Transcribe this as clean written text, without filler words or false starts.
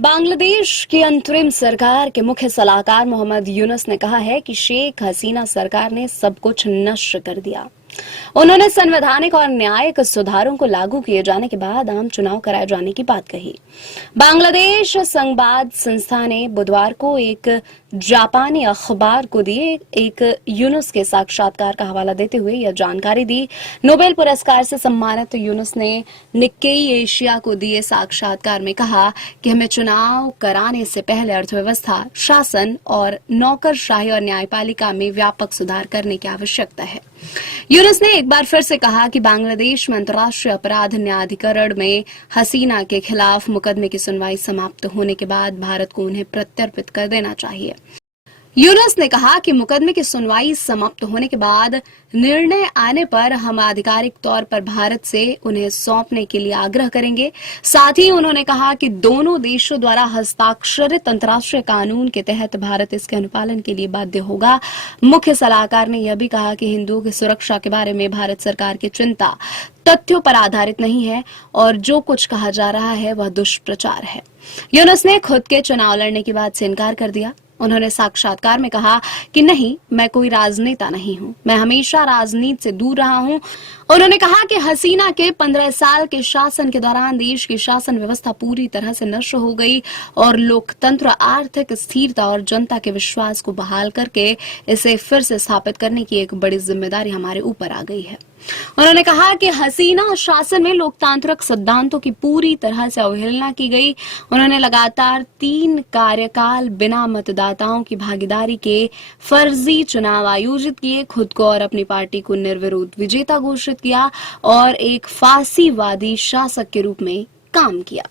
बांग्लादेश की अंतरिम सरकार के मुख्य सलाहकार मोहम्मद यूनुस ने कहा है कि शेख हसीना सरकार ने सब कुछ नष्ट कर दिया। उन्होंने संवैधानिक और न्यायिक सुधारों को लागू किए जाने के बाद आम चुनाव कराए जाने की बात कही। बांग्लादेश संवाद संस्था ने बुधवार को एक जापानी अखबार को दिए एक यूनुस के साक्षात्कार का हवाला देते हुए यह जानकारी दी। नोबेल पुरस्कार से सम्मानित यूनुस ने निक्केई एशिया को दिए साक्षात्कार में कहा कि हमें चुनाव कराने से पहले अर्थव्यवस्था, शासन और नौकरशाही और न्यायपालिका में व्यापक सुधार करने की आवश्यकता है। यूनुस ने एक बार फिर से कहा कि बांग्लादेश में अंतर्राष्ट्रीय अपराध न्यायाधिकरण में हसीना के खिलाफ मुकदमे की सुनवाई समाप्त होने के बाद भारत को उन्हें प्रत्यर्पित कर देना चाहिए। यूनुस ने कहा कि मुकदमे की सुनवाई समाप्त होने के बाद निर्णय आने पर हम आधिकारिक तौर पर भारत से उन्हें सौंपने के लिए आग्रह करेंगे। साथ ही उन्होंने कहा कि दोनों देशों द्वारा हस्ताक्षरित अंतर्राष्ट्रीय कानून के तहत भारत इसके अनुपालन के लिए बाध्य होगा। मुख्य सलाहकार ने यह भी कहा कि हिंदुओं की सुरक्षा के बारे में भारत सरकार की चिंता तथ्यों पर आधारित नहीं है और जो कुछ कहा जा रहा है वह दुष्प्रचार है। यूनुस ने खुद के चुनाव लड़ने की बात से इनकार कर दिया। उन्होंने साक्षात्कार में कहा कि नहीं, मैं कोई राजनेता नहीं हूं, मैं हमेशा राजनीति से दूर रहा हूं। उन्होंने कहा कि हसीना के 15 साल के शासन के दौरान देश की शासन व्यवस्था पूरी तरह से नष्ट हो गई और लोकतंत्र, आर्थिक स्थिरता और जनता के विश्वास को बहाल करके इसे फिर से स्थापित करने की एक बड़ी जिम्मेदारी हमारे ऊपर आ गई है। उन्होंने कहा कि हसीना शासन में लोकतांत्रिक सिद्धांतों की पूरी तरह से अवहेलना की गई। उन्होंने लगातार 3 कार्यकाल बिना मतदाताओं की भागीदारी के फर्जी चुनाव आयोजित किए, खुद को और अपनी पार्टी को निर्विरोध विजेता घोषित किया और एक फासीवादी शासक के रूप में काम किया।